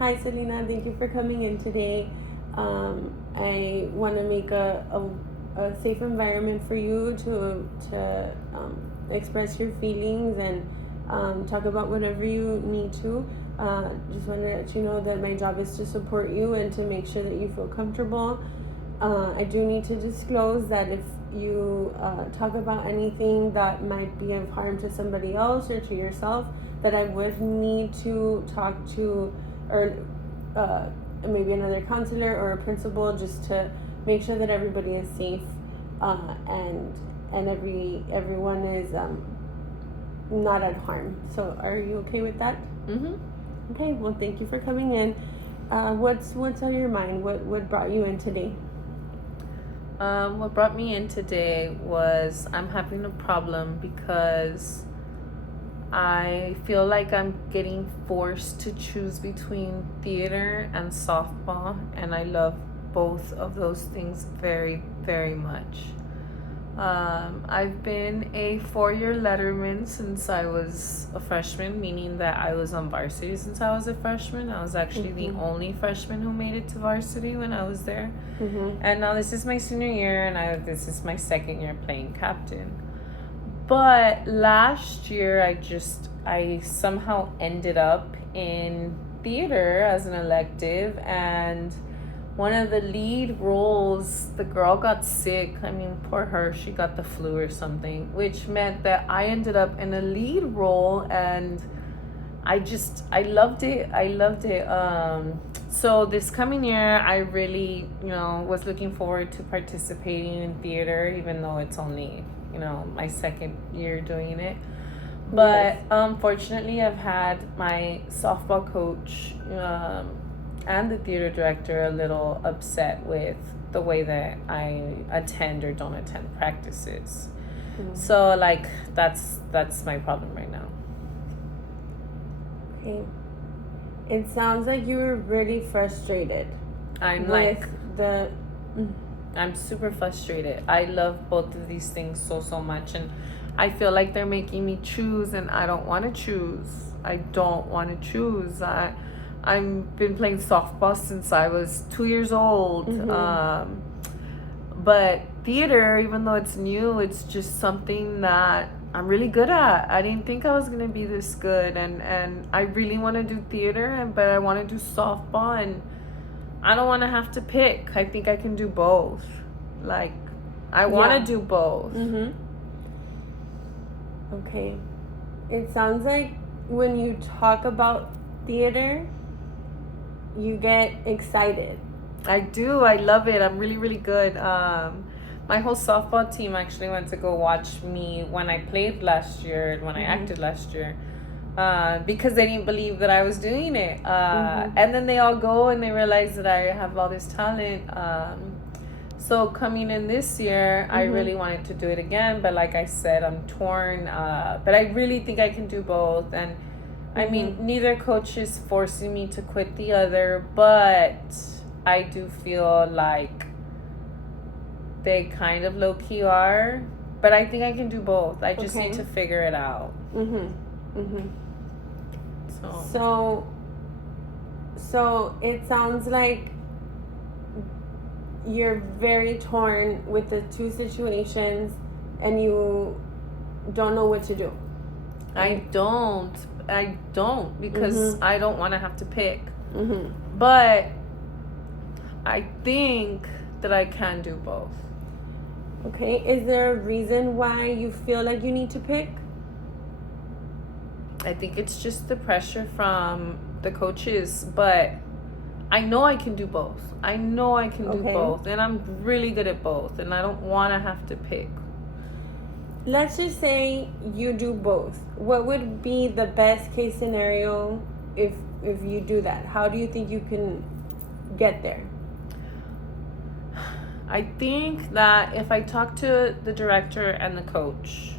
Hi, Selena. Thank you for coming in today. I want to make a safe environment for you to express your feelings and talk about whatever you need to. Just want to let you know that my job is to support you and to make sure that you feel comfortable. I do need to disclose that if you talk about anything that might be of harm to somebody else or to yourself, that I would need to talk to or maybe another counselor or a principal just to make sure that everybody is safe and everyone is not at harm. So are you okay with that? Mm-hmm. Okay, well, thank you for coming in. What's on your mind? What brought you in today? What brought me in today was I'm having a problem because I feel like I'm getting forced to choose between theater and softball, and I love both of those things very, very much. I've been a 4-year letterman since I was a freshman, meaning that I was on varsity since I was a freshman. I was actually the only freshman who made it to varsity when I was there. And now this is my senior year, and this is my second year playing captain. But last year, I somehow ended up in theater as an elective, and one of the lead roles, the girl got sick. I mean, poor her, she got the flu or something, which meant that I ended up in a lead role, and I loved it. So this coming year, I really, was looking forward to participating in theater, even though it's only, my second year doing it. But unfortunately, I've had my softball coach and the theater director a little upset with the way that I attend or don't attend practices. So that's my problem right now. Okay. It sounds like you were really frustrated. I'm super frustrated. I love both of these things so much, and I feel like they're making me choose, and I don't want to choose. I've been playing softball since I was 2 years old. But theater, even though it's new, it's just something that I'm really good at. I didn't think I was gonna be this good, and I really want to do theater, but I want to do softball, and I don't want to have to pick. I think I can do both. I want to do both. Okay. It sounds like when you talk about theater, you get excited. I do. I love it. I'm really, really good. My whole softball team actually went to go watch me when I played last year and when I acted last year, because they didn't believe that I was doing it. And then they all go and they realize that I have all this talent. So coming in this year, I really wanted to do it again, but like I said, I'm torn. But I really think I can do both. And I mean, neither coach is forcing me to quit the other, but I do feel like they kind of low-key are. But I think I can do both. I just need to figure it out. So it sounds like you're very torn with the two situations and you don't know what to do. I don't because I don't want to have to pick. But I think that I can do both. Okay, is there a reason why you feel like you need to pick? I think it's just the pressure from the coaches, but I know I can do both. And I'm really good at both, and I don't want to have to pick. Let's just say you do both. What would be the best case scenario if you do that? How do you think you can get there? I think that if I talk to the director and the coach,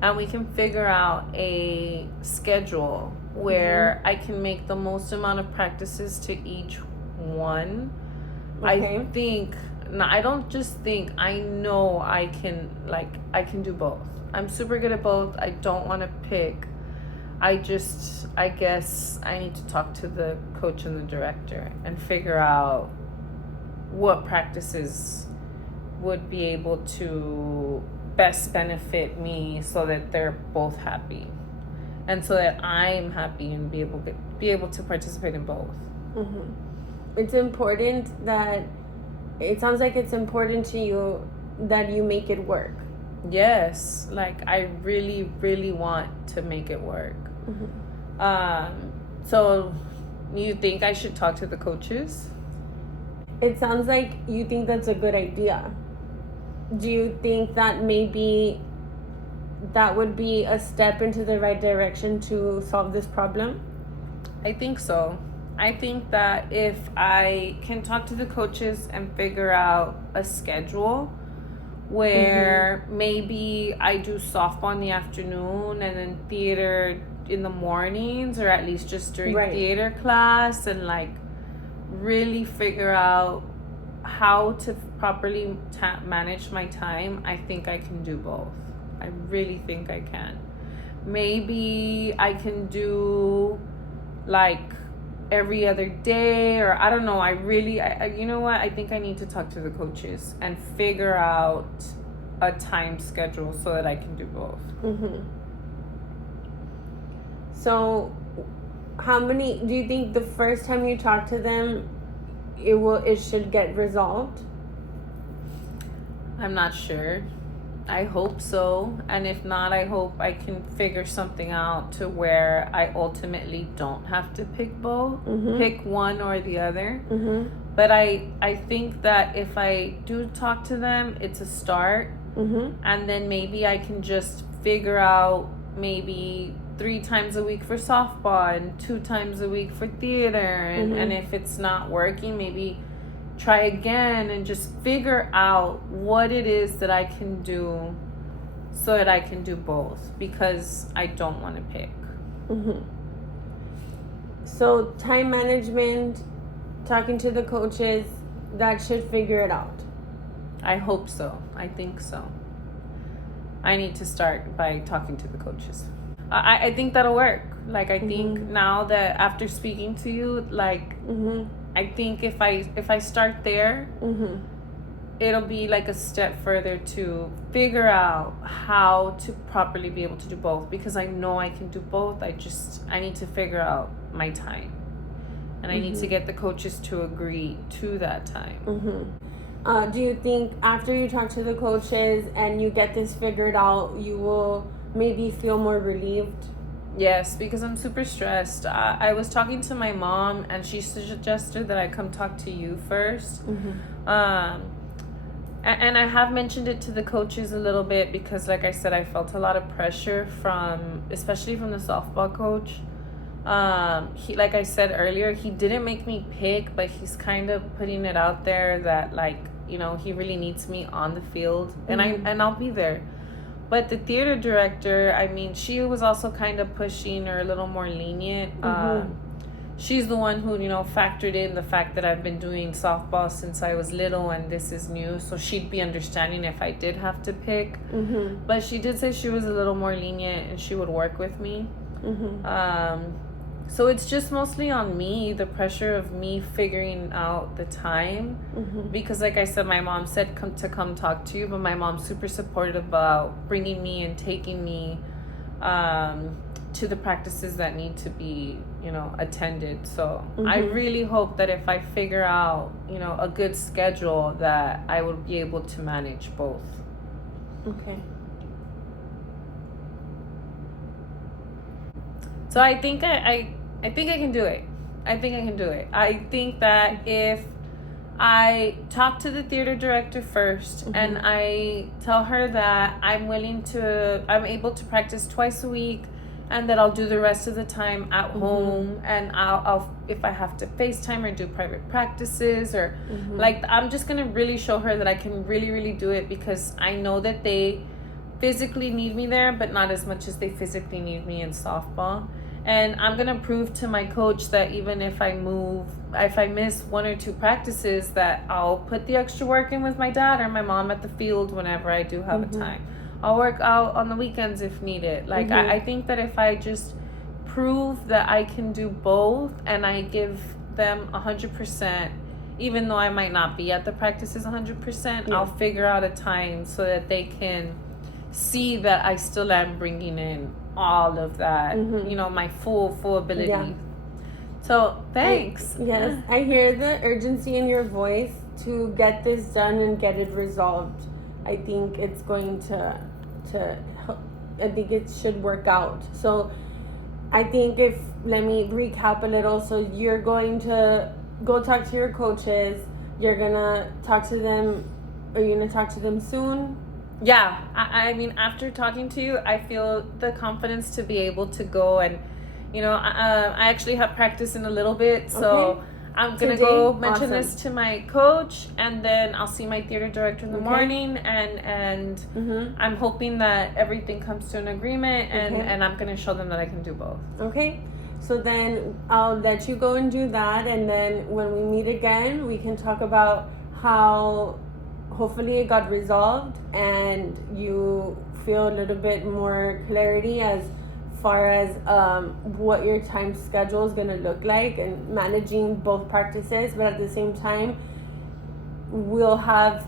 and we can figure out a schedule where I can make the most amount of practices to each one, I think, I don't just think, I know I can do both. I'm super good at both. I don't want to pick. I guess I need to talk to the coach and the director and figure out what practices would be able to best benefit me so that they're both happy and so that I'm happy and be able to participate in both. It's important that it sounds like it's important to you that you make it work. Yes, like I really, really want to make it work. So you think I should talk to the coaches? It sounds like you think that's a good idea. Do you think that maybe that would be a step into the right direction to solve this problem? I think so. I think that if I can talk to the coaches and figure out a schedule where maybe I do softball in the afternoon and then theater in the mornings, or at least just during theater class, and like really figure out how to properly manage my time, I think I can do both. I really think I can. Maybe I can do like every other day, or I don't know. I you know what? I think I need to talk to the coaches and figure out a time schedule so that I can do both. So how many do you think the first time you talk to them it should get resolved? I'm not sure. I hope so, and if not, I hope I can figure something out to where I ultimately don't have to pick both, pick one or the other. But I think that if I do talk to them, it's a start, and then maybe I can just figure out maybe 3 times a week for softball and 2 times a week for theater, and if it's not working, maybe try again and just figure out what it is that I can do so that I can do both, because I don't want to pick. So time management, talking to the coaches, that should figure it out. I hope so. I think so. I need to start by talking to the coaches. I think that'll work. Like, I think now that after speaking to you, like, I think if I start there, it'll be like a step further to figure out how to properly be able to do both, because I know I can do both. I need to figure out my time, and I need to get the coaches to agree to that time. Do you think after you talk to the coaches and you get this figured out, you will maybe feel more relieved? Yes, because I'm super stressed. I was talking to my mom, and she suggested that I come talk to you first. And I have mentioned it to the coaches a little bit, because like I said, I felt a lot of pressure especially from the softball coach. He, like I said earlier, he didn't make me pick, but he's kind of putting it out there that, like, you know, he really needs me on the field, and I'll be there. But the theater director, I mean, she was also kind of pushing or a little more lenient. She's the one who, you know, factored in the fact that I've been doing softball since I was little and this is new. So she'd be understanding if I did have to pick. But she did say she was a little more lenient and she would work with me. So it's just mostly on me, the pressure of me figuring out the time. Because like I said, my mom said come talk to you, but my mom's super supportive about bringing me and taking me to the practices that need to be, you know, attended. So I really hope that if I figure out, you know, a good schedule, that I will be able to manage both. Okay. So I think I think I can do it. I think I can do it. I think that if I talk to the theater director first and I tell her that I'm able to practice twice a week, and that I'll do the rest of the time at home, and I'll if I have to FaceTime or do private practices, or like, I'm just gonna really show her that I can really, really do it, because I know that they physically need me there, but not as much as they physically need me in softball. And I'm gonna prove to my coach that even if I miss 1 or 2 practices, that I'll put the extra work in with my dad or my mom at the field whenever I do have a time. I'll work out on the weekends if needed. Like, I think that if I just prove that I can do both, and I give them 100%, even though I might not be at the practices 100%, Yeah. I'll figure out a time so that they can see that I still am bringing in all of that, my full ability. Yeah. So thanks. Yes, I hear the urgency in your voice to get this done and get it resolved. I think it's going to help. I think it should work out. So I think let me recap a little. So you're going to go talk to your coaches. You're gonna talk to them. Are you gonna talk to them soon? Yeah, I mean, after talking to you, I feel the confidence to be able to go and, I actually have practice in a little bit, so Okay. I'm gonna Today? go mention Awesome. this to my coach, and then I'll see my theater director in the Okay. morning, and I'm hoping that everything comes to an agreement, and Okay. and I'm gonna show them that I can do both. Okay. So then I'll let you go and do that, and then when we meet again, we can talk about how hopefully it got resolved and you feel a little bit more clarity as far as what your time schedule is going to look like and managing both practices, but at the same time we'll have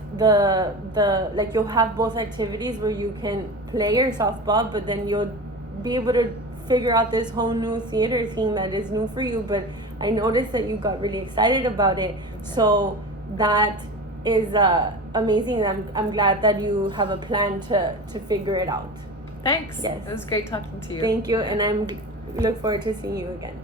you'll have both activities where you can play your softball, but then you'll be able to figure out this whole new theater thing that is new for you. But I noticed that you got really excited about it, so that is amazing. I'm glad that you have a plan to figure it out. Thanks. Yes. It was great talking to you. Thank you, and look forward to seeing you again.